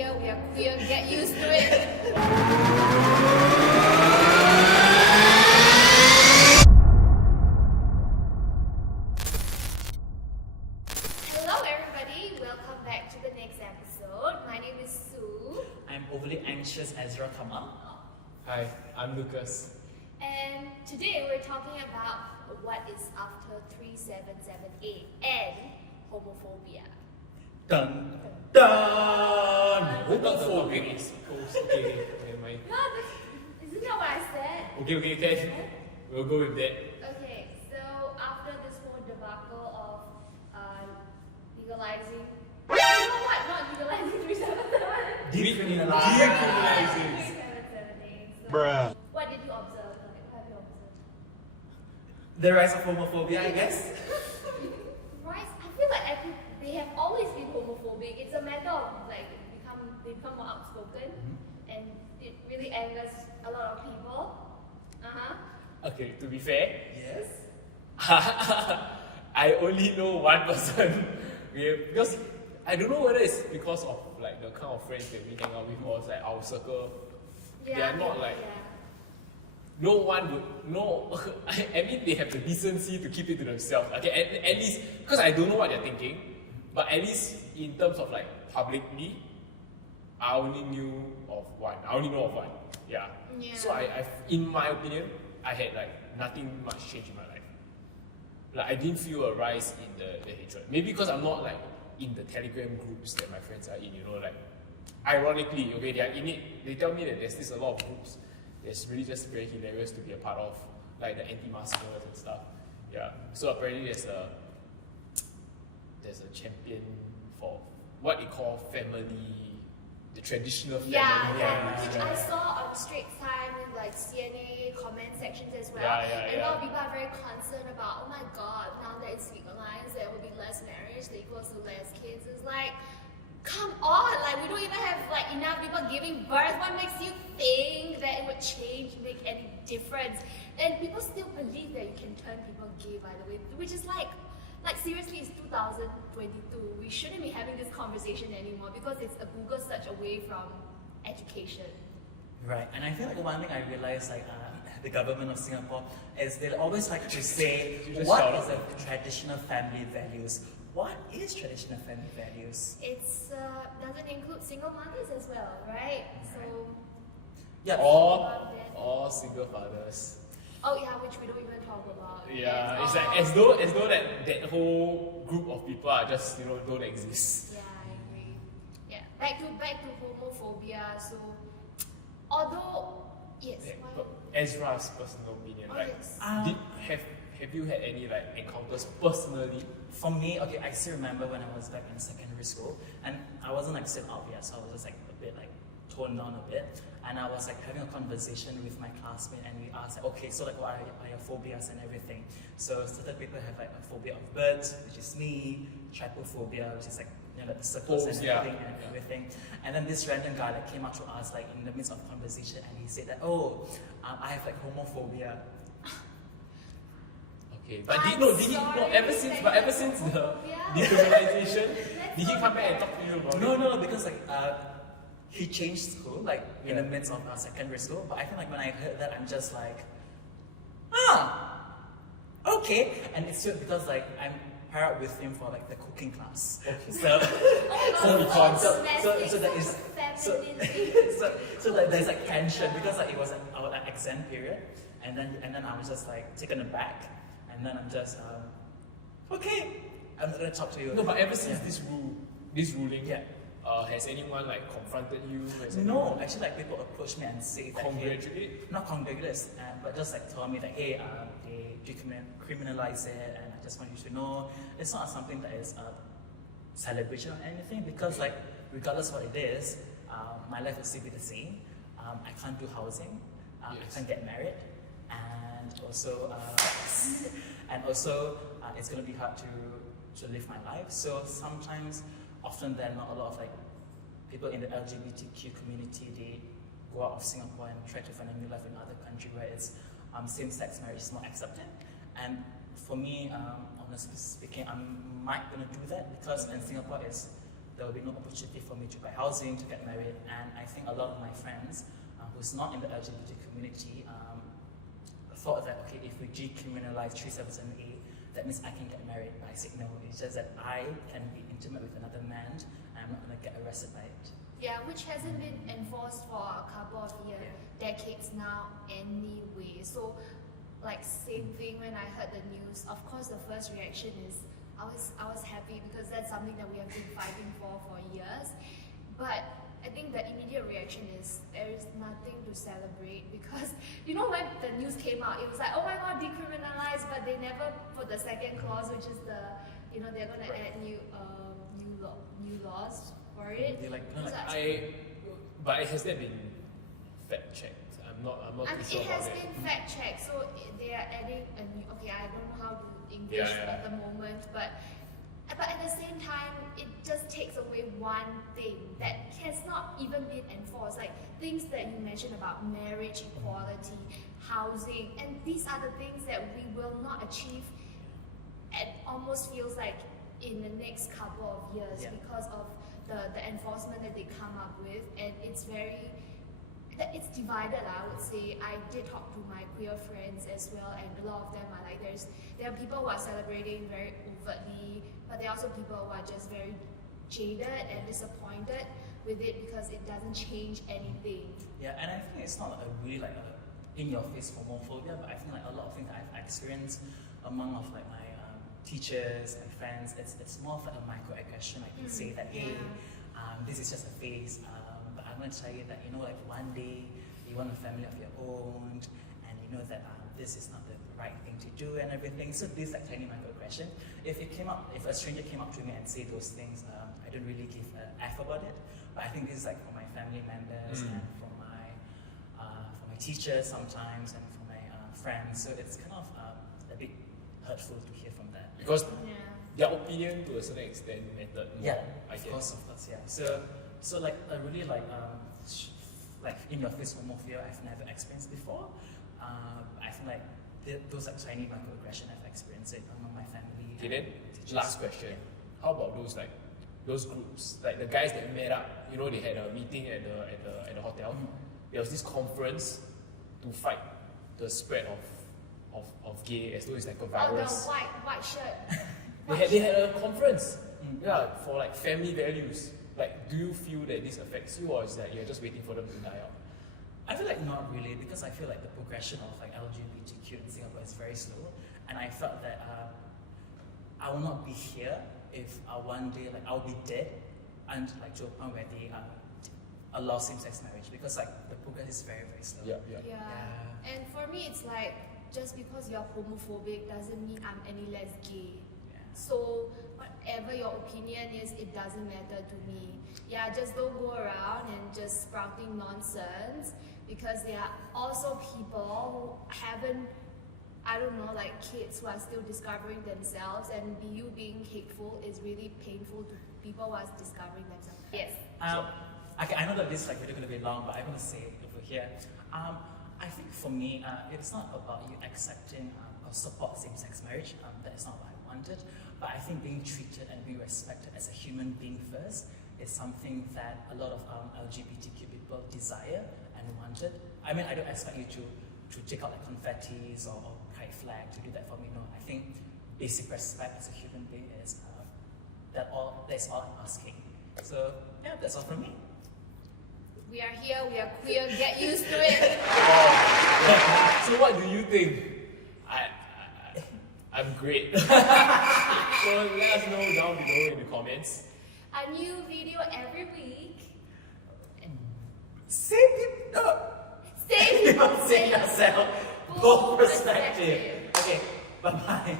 homophobia, we are queer, get used to it. Hello everybody, welcome back to the next episode. My name is Sue. I'm overly anxious, Ezra. Come on. Hi, I'm Lucas. And today we're talking about what is after 3778 and homophobia. Dun dun. Homophobic is okay, never mind. No, isn't that what I said? Okay, we'll go with that. Okay, so after this whole debacle of legalizing, you know what? Not legalizing 377. Decriminalizing. 377. Bruh. What did you observe? Like, what have you observed? The rise of homophobia, I guess. Right? I feel like they have always been homophobic. It's a matter of like they become more outspoken, and it really angers a lot of people. Okay, to be fair, Yes. I only know one person. Because I don't know whether it's because of like the kind of friends that we hang out with or it's like our circle. They are not like no one would no. I mean they have the decency to keep it to themselves. Okay, at least because I don't know what they're thinking, but at least in terms of like publicly, I only knew of one. I only know of one. Yeah. So I in my opinion, I had like nothing much change in my life. Like I didn't feel a rise in the hatred. Maybe because I'm not like in the Telegram groups that my friends are in. You know, like ironically, okay, they are in it. They tell me that there's a lot of groups that's really just very hilarious to be a part of, like the anti-maskers and stuff. Yeah. So apparently there's a champion for what they call family, the traditional family. Which I saw on Straits Times in like CNA comment sections as well. And a lot of people are very concerned about, oh my god, now that it's legalized, there will be less marriage, that equals to less kids. It's like, come on, like we don't even have like enough people giving birth. What makes you think that it would make any difference? And people still believe that you can turn people gay, by the way, which is like seriously, it's 2022. We shouldn't be having this conversation anymore because it's a Google search away from education. Right, and I feel like one thing I realized, like the government of Singapore, is they always like to say, what is the traditional family values? What is traditional family values? It's doesn't include single mothers as well, right? So yeah, all single fathers. Oh yeah, which we don't even talk about. Yeah, it's like as though that whole group of people are just don't exist. Yeah, I agree. Yeah, back to homophobia. So although yes, But Ezra's personal opinion, right? Yes. Have you had any like encounters personally? For me, okay, I still remember when I was back in secondary school, and I wasn't like still obvious, so I was just like a bit like toned down a bit, and I was like having a conversation with my classmate, and we asked like, okay, so like what are your phobias and everything? So certain people have like a phobia of birds, which is me, trypophobia, which is like like the circles and everything, and then this random guy that came up to us like in the midst of conversation, and he said that, oh, I have like homophobia. Okay, but ever since the decriminalization, did he come back and talk to you about it? No, because like he changed school like in the midst of secondary school. But I feel like when I heard that, I'm just like, okay. And it's just because like I'm paired up with him for like the cooking class. Okay. So like there's like tension because like it was our like, exam period, and then I was just like taken aback. And then I'm just, okay, I'm not gonna talk to you. No, but ever since this ruling, has anyone like confronted you? No, actually, like people approach me and say that, congratulate? Not congratulate, but just like tell me that, hey, they decriminalize it, and I just want you to know it's not something that is a celebration or anything, because like regardless what it is, my life will still be the same. I can't do housing, I can't get married. And also, it's going to be hard to live my life. So often there are not a lot of like people in the LGBTQ community. They go out of Singapore and try to find a new life in another country where it's same-sex marriage is more accepted. And for me, honestly speaking, I'm not going to do that because in Singapore there will be no opportunity for me to buy housing, to get married. And I think a lot of my friends who's not in the LGBT community thought that, okay, if we decriminalize 377A, that means I can get married. But I said no, it's just that I can be intimate with another man and I'm not going to get arrested by it. Yeah, which hasn't been enforced for a couple of years, decades now anyway. So, like, same thing when I heard the news. Of course, the first reaction is I was happy because that's something that we have been fighting for years. But I think the immediate reaction is there is nothing to celebrate because you know when the news came out, it was like, oh my god, decriminalize, but they never put the second clause, which is the they're gonna add new laws for it. But has that been fact checked? I'm not too sure it about has that. been fact checked, so they are adding a new. Okay, I don't know how to English at the moment, but at the same time, it just takes away one thing that has not even been enforced. Like things that you mentioned about marriage equality, housing, and these are the things that we will not achieve. It almost feels like in the next couple of years because of the enforcement that they come up with, and it's divided. I would say I did talk to my queer friends as well, and a lot of them are like there are people who are celebrating very overtly, but there are also people who are just very jaded and disappointed with it because it doesn't change anything. Yeah, and I think it's not really like a in-your-face homophobia, but I think like a lot of things that I've experienced among of like my teachers and friends, it's more of like a microaggression. Like you say that, hey, this is just a phase, but I'm going to tell you that, like one day you want a family of your own, and you know that this is not the right thing to do and everything. So this like tiny microaggression. If a stranger came up to me and said those things, I don't really give an F about it. But I think this is like for my family members and for my teachers sometimes and for my friends. So it's kind of a bit hurtful to hear from that. Because their opinion to a certain extent mattered more, I guess. Of course, yeah. So like a really like in your face homophobia I've never experienced before. I feel like those like tiny microaggression I've experienced it among my family. Okay, then last question. How about those groups, like the guys that met up? They had a meeting at the hotel. There was this conference to fight the spread of gay, as though it's like a virus. Oh, the white shirt. They had a conference, for like family values. Like, do you feel that this affects you, or is that you're just waiting for them to die out? I feel like not really, because I feel like the progression of like LGBTQ in Singapore is very slow, and I felt that I will not be here if one day like I'll be dead, and like to a point where they allow same-sex marriage, because like the progress is very very slow. Yeah. And for me, it's like just because you're homophobic doesn't mean I'm any less gay. So whatever your opinion is, it doesn't matter to me. Yeah, just don't go around and just sprouting nonsense, because there are also people who haven't, like kids who are still discovering themselves, and you being hateful is really painful to people who are discovering themselves. Yes. Okay, I know that this is like really going to be long, but I'm going to say it over here. I think for me, it's not about you accepting or support same-sex marriage. That is not what I wanted. But I think being treated and being respected as a human being first is something that a lot of LGBTQ people desire and wanted. I mean, I don't expect you to take out like confettis or pride flag to do that for me. No, I think basic respect as a human being is that's all I'm asking. So yeah, that's all from me. We are here, we are queer, get used to it. So what do you think? I'm great. So let us know down below in the comments. A new video every week. Say yourself. Bold perspective. Okay, bye-bye.